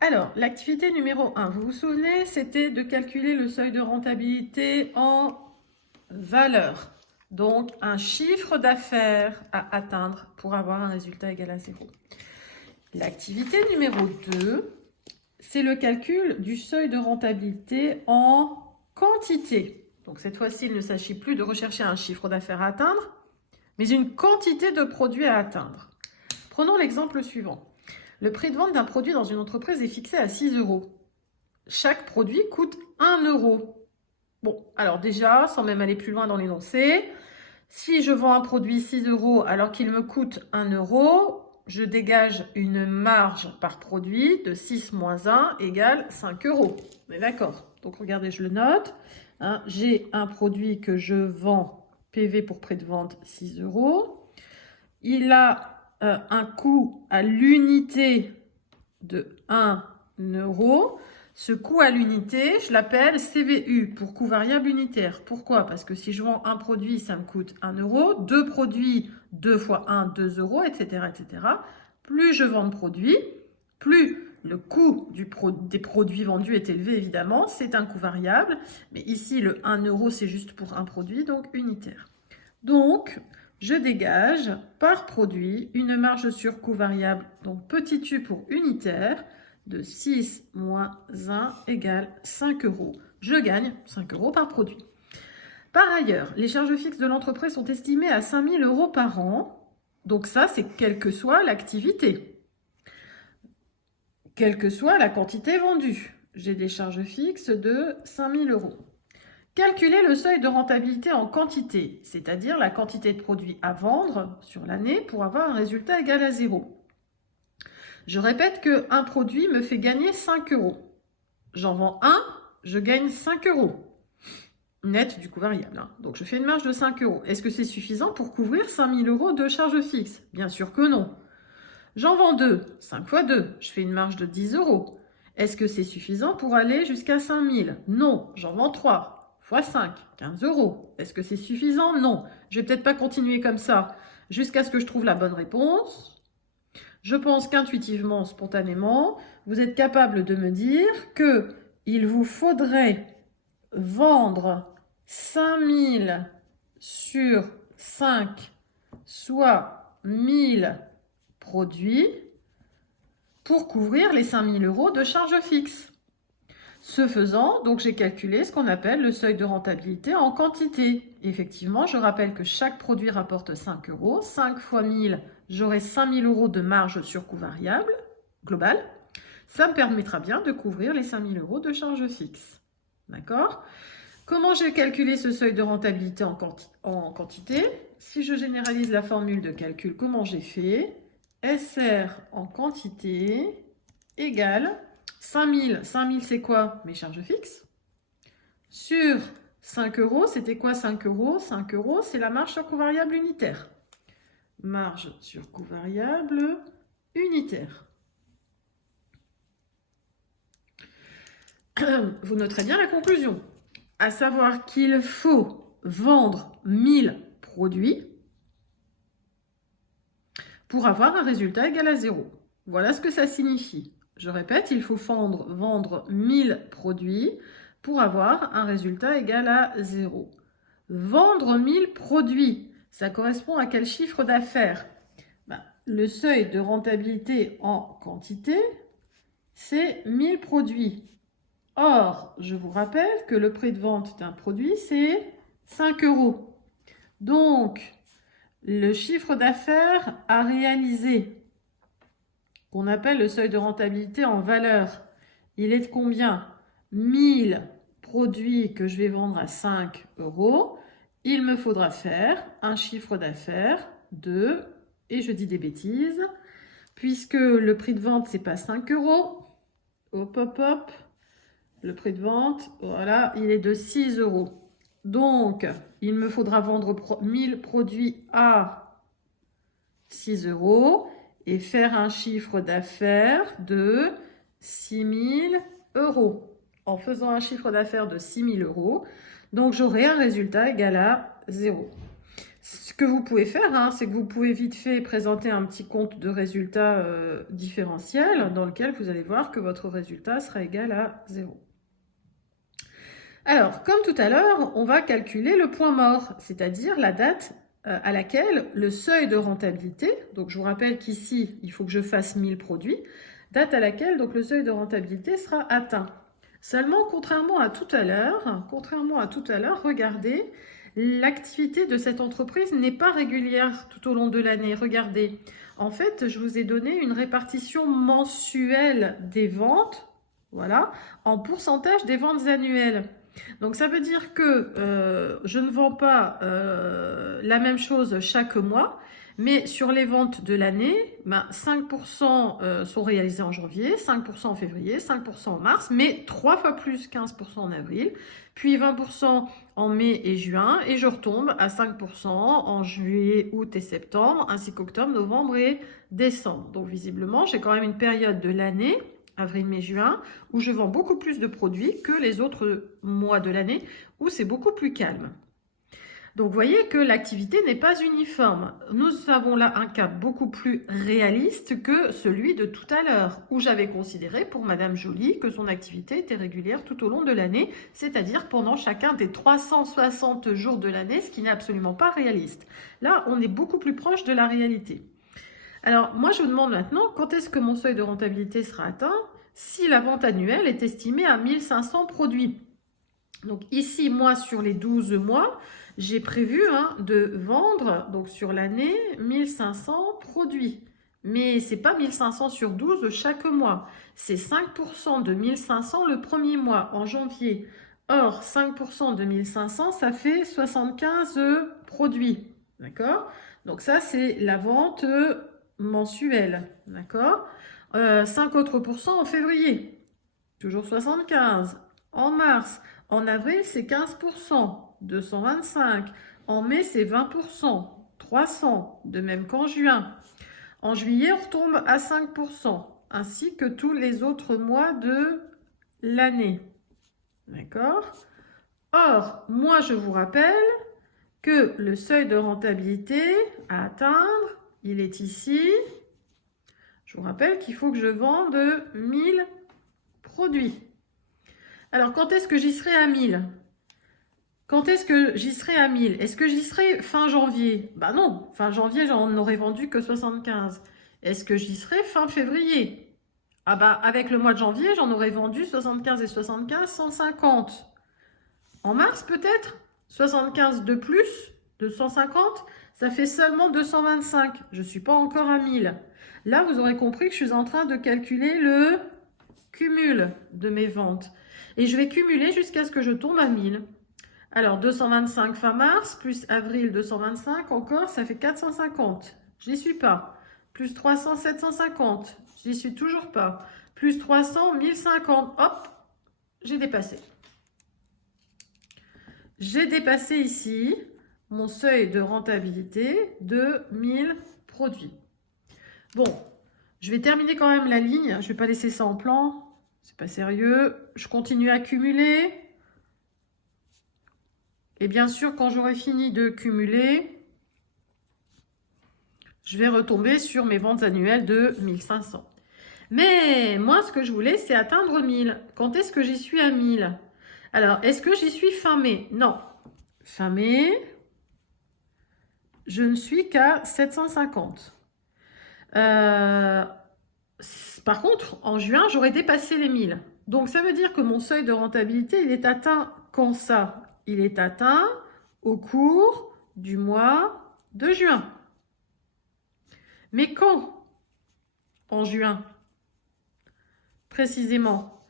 Alors, l'activité numéro 1, vous vous souvenez, c'était de calculer le seuil de rentabilité en valeur. Donc, un chiffre d'affaires à atteindre pour avoir un résultat égal à 0. L'activité numéro 2, c'est le calcul du seuil de rentabilité en quantité. Donc, cette fois-ci, il ne s'agit plus de rechercher un chiffre d'affaires à atteindre, mais une quantité de produits à atteindre. Prenons l'exemple suivant. Le prix de vente d'un produit dans une entreprise est fixé à 6 euros. Chaque produit coûte 1 euro. Bon, alors déjà, sans même aller plus loin dans l'énoncé, si je vends un produit 6 euros alors qu'il me coûte 1 euro, je dégage une marge par produit de 6 moins 1 égale 5 euros. On est d'accord? Donc regardez, je le note. J'ai un produit que je vends, PV pour prix de vente 6 euros. Il a un coût à l'unité de 1 euro. Ce coût à l'unité, je l'appelle CVU pour coût variable unitaire. Pourquoi? Parce que si je vends un produit, ça me coûte 1 euro. Deux produits, 2 fois 1, 2 euros, etc., etc. Plus je vends de produits, plus le coût des produits vendus est élevé, évidemment. C'est un coût variable. Mais ici, le 1 euro, c'est juste pour un produit, donc unitaire. Donc, je dégage par produit une marge sur coût variable, donc petit u pour unitaire, de 6 moins 1 égale 5 euros. Je gagne 5 euros par produit. Par ailleurs, les charges fixes de l'entreprise sont estimées à 5 000 euros par an. Donc ça, c'est quelle que soit l'activité, quelle que soit la quantité vendue. J'ai des charges fixes de 5 000 euros. Calculer le seuil de rentabilité en quantité, c'est-à-dire la quantité de produits à vendre sur l'année pour avoir un résultat égal à 0. Je répète qu'un produit me fait gagner 5 euros. J'en vends un, je gagne 5 euros. Net du coût variable. Donc je fais une marge de 5 euros. Est-ce que c'est suffisant pour couvrir 5 000 euros de charges fixes? Bien sûr que non. J'en vends 2, 5 fois 2, je fais une marge de 10 euros. Est-ce que c'est suffisant pour aller jusqu'à 5 000? Non, j'en vends 3 fois 5, 15 euros. Est-ce que c'est suffisant? Non. Je vais peut-être pas continuer comme ça jusqu'à ce que je trouve la bonne réponse. Je pense qu'intuitivement, spontanément, vous êtes capable de me dire que il vous faudrait vendre 5 000 sur 5, soit 1000 produits pour couvrir les 5 000 euros de charges fixes. Ce faisant, donc j'ai calculé ce qu'on appelle le seuil de rentabilité en quantité. Effectivement, je rappelle que chaque produit rapporte 5 euros. 5 fois 1000, j'aurai 5 000 euros de marge sur coût variable global. Ça me permettra bien de couvrir les 5 000 euros de charges fixes. D'accord? Comment j'ai calculé ce seuil de rentabilité en quantité? Si je généralise la formule de calcul, comment j'ai fait? SR en quantité égale 5000. 5000, c'est quoi? Mes charges fixes. Sur 5 euros, c'était quoi 5 euros? 5 euros, c'est la marge sur coût variable unitaire. Marge sur coût variable unitaire. Vous noterez bien la conclusion, à savoir qu'il faut vendre 1000 produits pour avoir un résultat égal à 0. Voilà ce que ça signifie. Je répète, il faut vendre 1000 produits pour avoir un résultat égal à 0. Vendre 1000 produits, ça correspond à quel chiffre d'affaires? Le seuil de rentabilité en quantité, c'est 1000 produits. Or, je vous rappelle que le prix de vente d'un produit, c'est 5 euros. Donc, le chiffre d'affaires à réaliser, qu'on appelle le seuil de rentabilité en valeur, il est de combien? 1000 produits que je vais vendre à 5 euros. Il me faudra faire un chiffre d'affaires de, et je dis des bêtises, puisque le prix de vente, c'est pas 5 euros. Hop, hop, hop. Le prix de vente, voilà, il est de 6 euros. Donc, il me faudra vendre 1000 produits à 6 euros et faire un chiffre d'affaires de 6 000 euros. En faisant un chiffre d'affaires de 6 000 euros, donc j'aurai un résultat égal à 0. Ce que vous pouvez faire, hein, c'est que vous pouvez vite fait présenter un petit compte de résultat différentiel dans lequel vous allez voir que votre résultat sera égal à 0. Alors, comme tout à l'heure, on va calculer le point mort, c'est-à-dire la date à laquelle le seuil de rentabilité, donc je vous rappelle qu'ici, il faut que je fasse 1000 produits, date à laquelle donc, le seuil de rentabilité sera atteint. Seulement, contrairement à tout à l'heure, regardez, l'activité de cette entreprise n'est pas régulière tout au long de l'année. Regardez, en fait, je vous ai donné une répartition mensuelle des ventes, voilà, en pourcentage des ventes annuelles. Donc ça veut dire que je ne vends pas la même chose chaque mois, mais sur les ventes de l'année, 5% sont réalisés en janvier, 5% en février, 5% en mars, mais 3 fois plus, 15% en avril, puis 20% en mai et juin, et je retombe à 5% en juillet, août et septembre, ainsi qu'octobre, novembre et décembre. Donc visiblement, j'ai quand même une période de l'année, avril, mai, juin, où je vends beaucoup plus de produits que les autres mois de l'année, où c'est beaucoup plus calme. Donc, vous voyez que l'activité n'est pas uniforme. Nous avons là un cas beaucoup plus réaliste que celui de tout à l'heure, où j'avais considéré pour Madame Joly que son activité était régulière tout au long de l'année, c'est-à-dire pendant chacun des 360 jours de l'année, ce qui n'est absolument pas réaliste. Là, on est beaucoup plus proche de la réalité. Alors, moi, je vous demande maintenant, quand est-ce que mon seuil de rentabilité sera atteint si la vente annuelle est estimée à 1500 produits. Donc ici, moi, sur les 12 mois, j'ai prévu de vendre, donc sur l'année, 1500 produits. Mais ce n'est pas 1500 sur 12 chaque mois. C'est 5% de 1500 le premier mois, en janvier. Or, 5% de 1500, ça fait 75 produits. D'accord? Donc ça, c'est la vente mensuelle. D'accord? 5 autres pourcents en février. Toujours 75. En mars. En avril, c'est 15%, 225. En mai, c'est 20%, 300, de même qu'en juin. En juillet, on retombe à 5%, ainsi que tous les autres mois de l'année. D'accord? Or, moi, je vous rappelle que le seuil de rentabilité à atteindre, il est ici. Je vous rappelle qu'il faut que je vende 1000 produits. Alors, quand est-ce que j'y serai à 1000? Quand est-ce que j'y serai à 1000? Est-ce que j'y serai fin janvier? Bah non, fin janvier, j'en aurais vendu que 75. Est-ce que j'y serai fin février? Ah bah, avec le mois de janvier, j'en aurais vendu 75 et 75, 150. En mars, peut-être? 75 de plus, de 150, ça fait seulement 225. Je ne suis pas encore à 1000. Là, vous aurez compris que je suis en train de calculer le cumul de mes ventes. Et je vais cumuler jusqu'à ce que je tombe à 1000. Alors, 225 fin mars, plus avril 225, encore, ça fait 450. Je n'y suis pas. Plus 300, 750. Je n'y suis toujours pas. Plus 300, 1050. Hop, j'ai dépassé. J'ai dépassé ici mon seuil de rentabilité de 1000 produits. Bon, je vais terminer quand même la ligne. Je ne vais pas laisser ça en plan. C'est pas sérieux. Je continue à cumuler. Et bien sûr, quand j'aurai fini de cumuler, je vais retomber sur mes ventes annuelles de 1500. Mais moi, ce que je voulais, c'est atteindre 1000. Quand est-ce que j'y suis à 1000? Alors, est-ce que j'y suis fin mai? Non. Fin mai, je ne suis qu'à 750. Par contre, en juin, j'aurais dépassé les 1000. Donc, ça veut dire que mon seuil de rentabilité, il est atteint quand ça? Il est atteint au cours du mois de juin. Mais quand? En juin, précisément.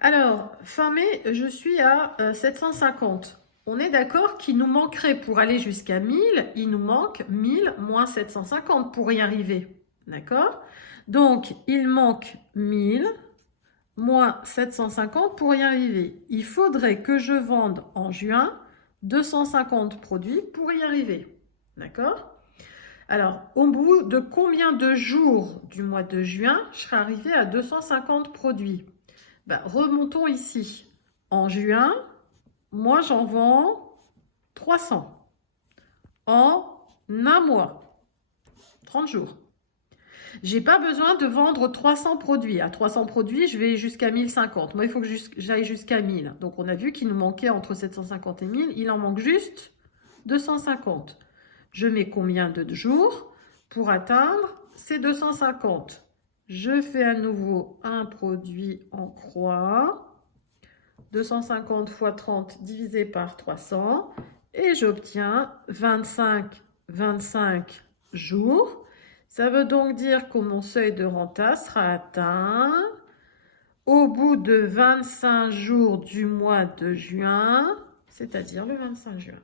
Alors, fin mai, je suis à 750. On est d'accord qu'il nous manquerait pour aller jusqu'à 1000, il nous manque 1000 moins 750 pour y arriver. D'accord? Donc, il manque 1000 moins 750 pour y arriver. Il faudrait que je vende en juin 250 produits pour y arriver. D'accord? Alors, au bout de combien de jours du mois de juin, je serai arrivé à 250 produits? Remontons ici. En juin, moi, j'en vends 300. En un mois, 30 jours. J'ai pas besoin de vendre 300 produits. À 300 produits, je vais jusqu'à 1050. Moi, il faut que j'aille jusqu'à 1000. Donc, on a vu qu'il nous manquait entre 750 et 1000. Il en manque juste 250. Je mets combien de jours pour atteindre ces 250? Je fais à nouveau un produit en croix. 250 fois 30 divisé par 300. Et j'obtiens 25 jours. Ça veut donc dire que mon seuil de renta sera atteint au bout de 25 jours du mois de juin, c'est-à-dire le 25 juin.